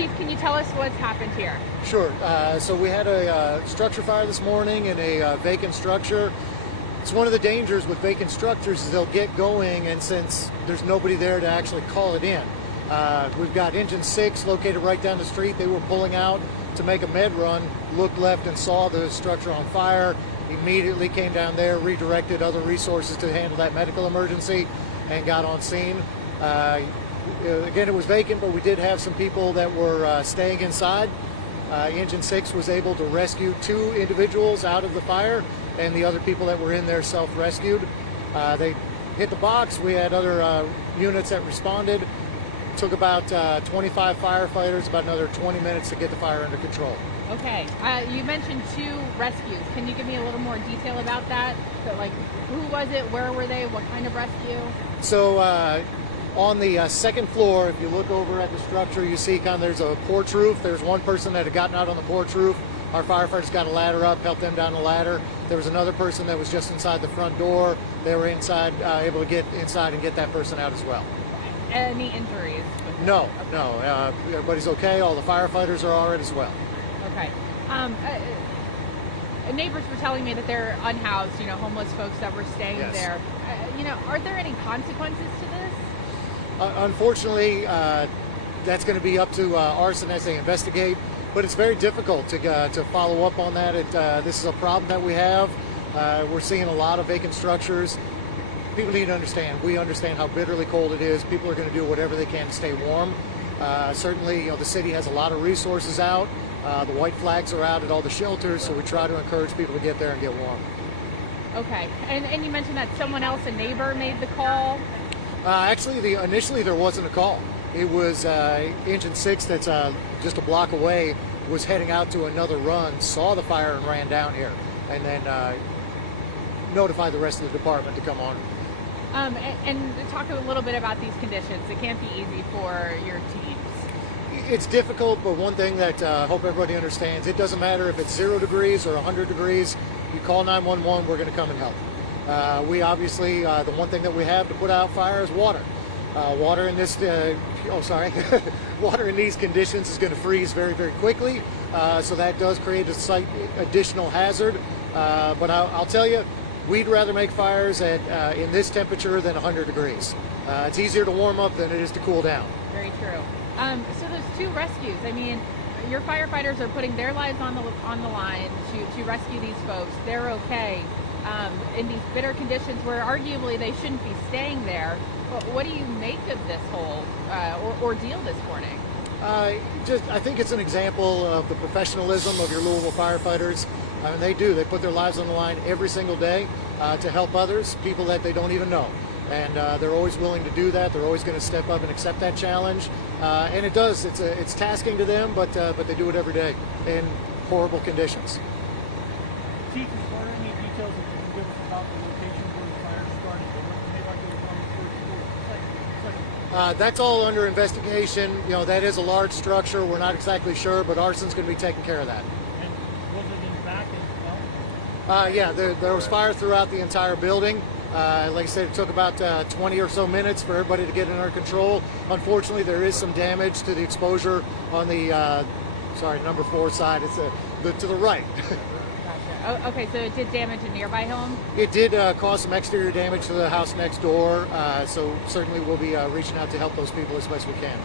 Chief, can you tell us what's happened here? Sure. So we had a structure fire this morning in a vacant structure. It's one of the dangers with vacant structures is they'll get going, and since there's nobody there to actually call it in. We've got Engine 6 located right down the street. They were pulling out to make a med run, looked left and saw the structure on fire, immediately came down there, redirected other resources to handle that medical emergency, and got on scene. Again, it was vacant, but we did have some people that were staying inside. Engine 6 was able to rescue 2 individuals out of the fire, and the other people that were in there self-rescued. They hit the box. We had other units that responded. Took about 25 firefighters, about another 20 minutes to get the fire under control. Okay. You mentioned 2 rescues. Can you give me a little more detail about that? So, like, who was it? Where were they? What kind of rescue? So on the second floor, if you look over at the structure, you see there's a porch roof. There's one person that had gotten out on the porch roof. Our firefighters got a ladder up, helped them down the ladder. There was another person that was just inside the front door. They were inside, able to get inside and get that person out as well. Any injuries? No, no. Everybody's okay. All the firefighters are all right as well. Okay. Neighbors were telling me that they're unhoused, homeless folks that were staying Yes. there. Are there any consequences to this? Unfortunately, that's going to be up to arson as they investigate, but it's very difficult to follow up on that. This is a problem that we have. We're seeing a lot of vacant structures. People need to understand. We understand how bitterly cold it is. People are going to do whatever they can to stay warm. Certainly, the city has a lot of resources out. The white flags are out at all the shelters, so we try to encourage people to get there and get warm. Okay. And you mentioned that someone else, a neighbor, made the call. Actually, initially there wasn't a call. It was Engine 6 that's just a block away, was heading out to another run, saw the fire and ran down here, and then notified the rest of the department to come on. And talk a little bit about these conditions. It can't be easy for your teams. It's difficult, but one thing that I hope everybody understands, it doesn't matter if it's 0 degrees or 100 degrees, you call 911, we're going to come and help. We obviously, the one thing that we have to put out fire is water. Water in this, water in these conditions is going to freeze very, very quickly, so that does create a slight additional hazard. But I'll tell you, we'd rather make fires in this temperature than 100 degrees. It's easier to warm up than it is to cool down. Very true. So there's 2 rescues. I mean, your firefighters are putting their lives on the line to rescue these folks. They're okay in these bitter conditions where arguably they shouldn't be staying there. But what do you make of this whole ordeal this morning? I think it's an example of the professionalism of your Louisville firefighters. I mean, they put their lives on the line every single day to help others, people that they don't even know. And they're always willing to do that. They're always going to step up and accept that challenge. And it's tasking to them, but they do it every day in horrible conditions. Chief, is there any details that you can give us about the location where the fire started? That's all under investigation. That is a large structure. We're not exactly sure, but arson's going to be taking care of that. And was it in back as well? Yeah, there was fire throughout the entire building. Like I said, it took about 20 or so minutes for everybody to get it under control. Unfortunately, there is some damage to the exposure on the, number 4 side. It's to the right. Gotcha. Oh, okay, so it did damage a nearby home? It did cause some exterior damage to the house next door, so certainly we'll be reaching out to help those people as best we can.